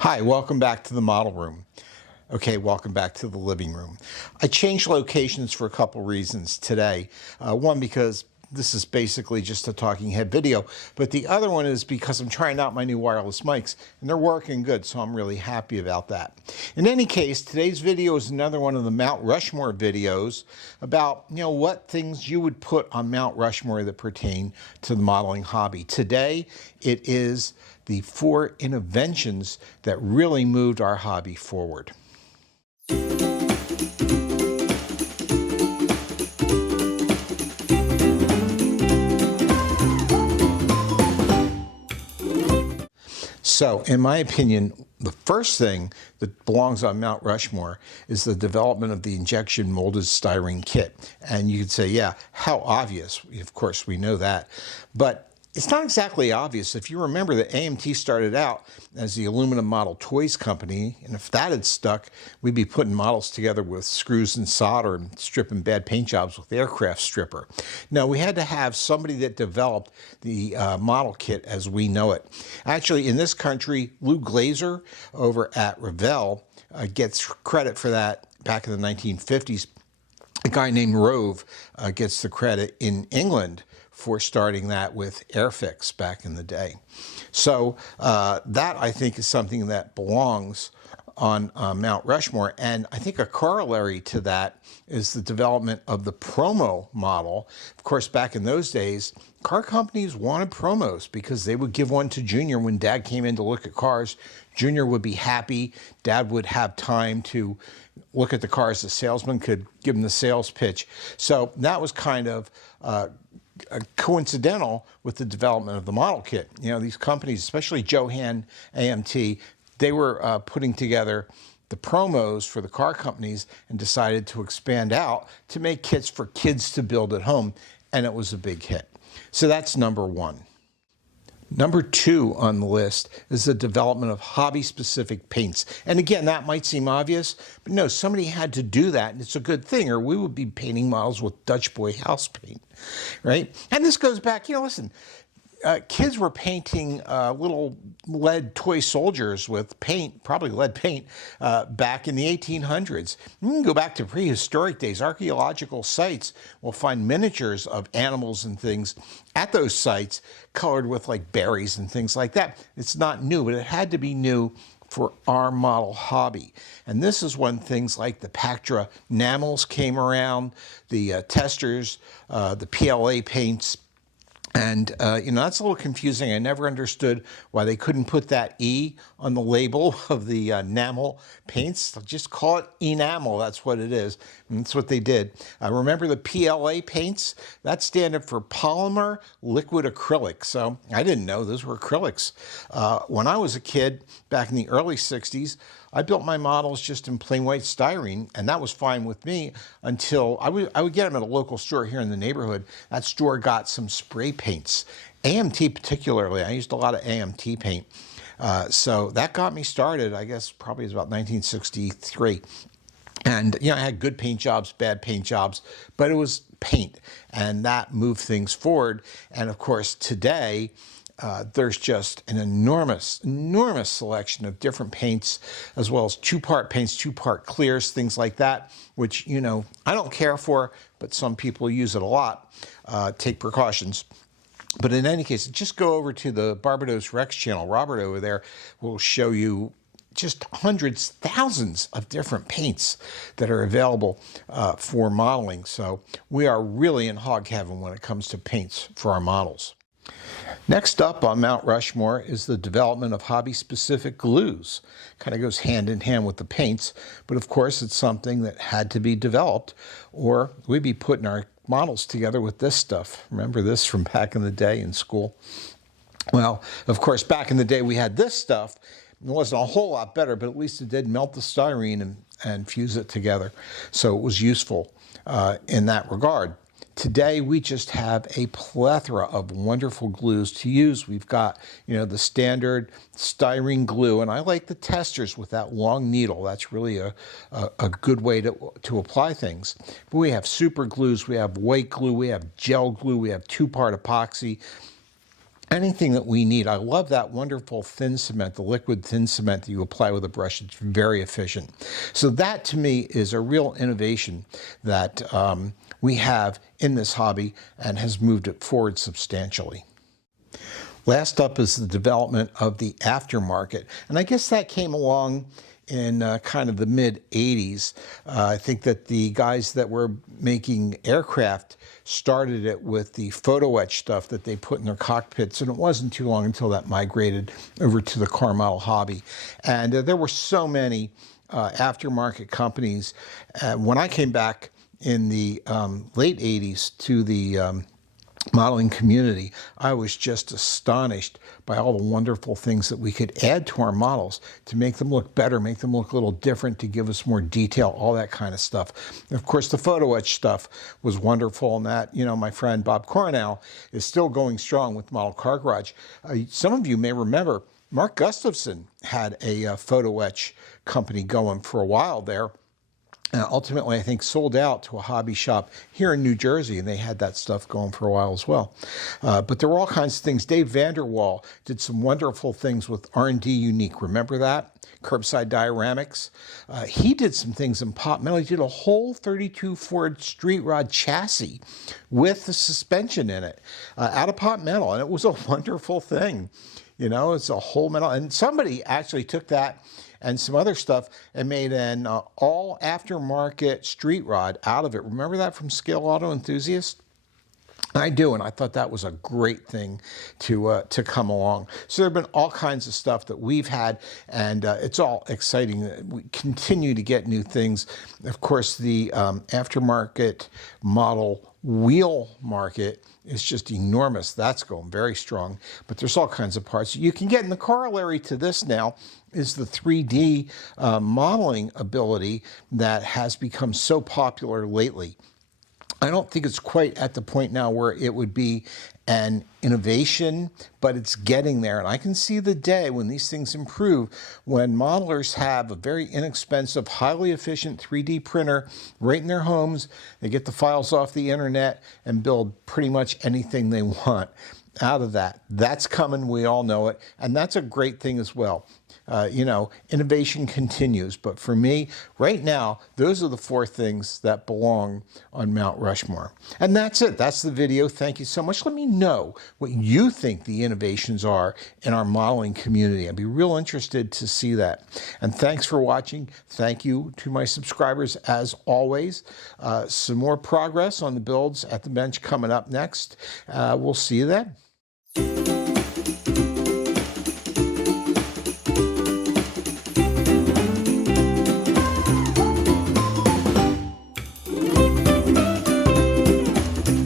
Hi, welcome back to the model room. Okay, welcome back to the living room. I changed locations for a couple reasons today. One, because this is basically just a talking head video, but the other one is because I'm trying out my new wireless mics and they're working good, so I'm really happy about that. In any case, today's video is another one of the Mount Rushmore videos about, what things you would put on Mount Rushmore that pertain to the modeling hobby. Today, it is the 4 interventions that really moved our hobby forward. So, in my opinion, the first thing that belongs on Mount Rushmore is the development of the injection molded styrene kit. And you could say, yeah, how obvious? Of course, we know that. But it's not exactly obvious. If you remember that AMT started out as the aluminum model toys company, and if that had stuck, we'd be putting models together with screws and solder and stripping bad paint jobs with aircraft stripper. No, we had to have somebody that developed the model kit as we know it. Actually, in this country, Lou Glazer over at Revell gets credit for that back in the 1950s. A guy named Rove gets the credit in England for starting that with Airfix back in the day. So that, I think, is something that belongs on Mount Rushmore. And I think a corollary to that is the development of the promo model. Of course, back in those days, car companies wanted promos because they would give one to Junior when Dad came in to look at cars. Junior would be happy. Dad would have time to look at the cars. The salesman could give him the sales pitch. So that was kind of coincidental with the development of the model kit. These companies, especially Johan AMT, they were putting together the promos for the car companies and decided to expand out to make kits for kids to build at home, and it was a big hit. So that's number one. Number 2 on the list is the development of hobby-specific paints. And again, that might seem obvious, but no, somebody had to do that, and it's a good thing, or we would be painting models with Dutch boy house paint, right? And this goes back, listen, kids were painting little lead toy soldiers with paint, probably lead paint, back in the 1800s. You can go back to prehistoric days. Archaeological sites will find miniatures of animals and things at those sites colored with like berries and things like that. It's not new, but it had to be new for our model hobby. And this is when things like the Pactra enamels came around, the testers, the PLA paints. And, that's a little confusing. I never understood why they couldn't put that E on the label of the enamel paints. Just call it enamel. That's what it is. And that's what they did. Remember the PLA paints? That standard for polymer liquid acrylic. So I didn't know those were acrylics. When I was a kid back in the early 60s, I built my models just in plain white styrene, and that was fine with me until I would get them at a local store here in the neighborhood. That store got some spray paints, AMT particularly. I used a lot of AMT paint. So that got me started, I guess probably it was about 1963. And, I had good paint jobs, bad paint jobs, but it was paint, and that moved things forward. And of course, today, there's just an enormous selection of different paints, as well as 2-part paints, 2-part clears, things like that, which, I don't care for, but some people use it a lot. Take precautions. But in any case, just go over to the Barbados Rex channel. Robert over there will show you just hundreds, thousands of different paints that are available for modeling. So we are really in hog heaven when it comes to paints for our models. Next up on Mount Rushmore is the development of hobby-specific glues. Kind of goes hand in hand with the paints, but of course it's something that had to be developed, or we'd be putting our models together with this stuff. Remember this from back in the day in school? Well, of course, back in the day we had this stuff. It wasn't a whole lot better, but at least it did melt the styrene and fuse it together. So it was useful in that regard. Today, we just have a plethora of wonderful glues to use. We've got, the standard styrene glue, and I like the testers with that long needle. That's really a good way to apply things. But we have super glues, we have white glue, we have gel glue, we have 2-part epoxy. anything that we need. I love that wonderful thin cement, the liquid thin cement that you apply with a brush. It's very efficient. So that to me is a real innovation that we have in this hobby and has moved it forward substantially. Last up is the development of the aftermarket. And I guess that came along in kind of the mid-'80s. I think that the guys that were making aircraft started it with the photo etch stuff that they put in their cockpits, and it wasn't too long until that migrated over to the car model hobby. And there were so many aftermarket companies. When I came back in the late 80s to the modeling community, I was just astonished by all the wonderful things that we could add to our models to make them look better, make them look a little different, to give us more detail, all that kind of stuff. And of course, the photo etch stuff was wonderful, and that, you know, my friend Bob Cornell is still going strong with Model Car Garage. Some of you may remember Mark Gustafson had a photo etch company going for a while there. Ultimately, I think sold out to a hobby shop here in New Jersey, and they had that stuff going for a while as well. But there were all kinds of things. Dave Vanderwall did some wonderful things with R&D Unique. Remember that? Curbside Dioramics. He did some things in pot metal. He did a whole 32 Ford street rod chassis with the suspension in it out of pot metal, and it was a wonderful thing. You know, it's a whole metal. And somebody actually took that and some other stuff and made an all aftermarket street rod out of it. Remember that from Scale Auto Enthusiast? I do, and I thought that was a great thing to come along. So there have been all kinds of stuff that we've had, and it's all exciting. We continue to get new things. Of course, the aftermarket model wheel market is just enormous. That's going very strong, but there's all kinds of parts you can get. And the corollary to this now is the 3D modeling ability that has become so popular lately. I don't think it's quite at the point now where it would be an innovation, but it's getting there. And I can see the day when these things improve, when modelers have a very inexpensive, highly efficient 3D printer right in their homes. They get the files off the internet and build pretty much anything they want out of that. That's coming. We all know it. And that's a great thing as well. You know, innovation continues. But for me, right now, those are the 4 things that belong on Mount Rushmore. And that's it. That's the video. Thank you so much. Let me know what you think the innovations are in our modeling community. I'd be real interested to see that. And thanks for watching. Thank you to my subscribers as always. Some more progress on the builds at the bench coming up next. We'll see you then.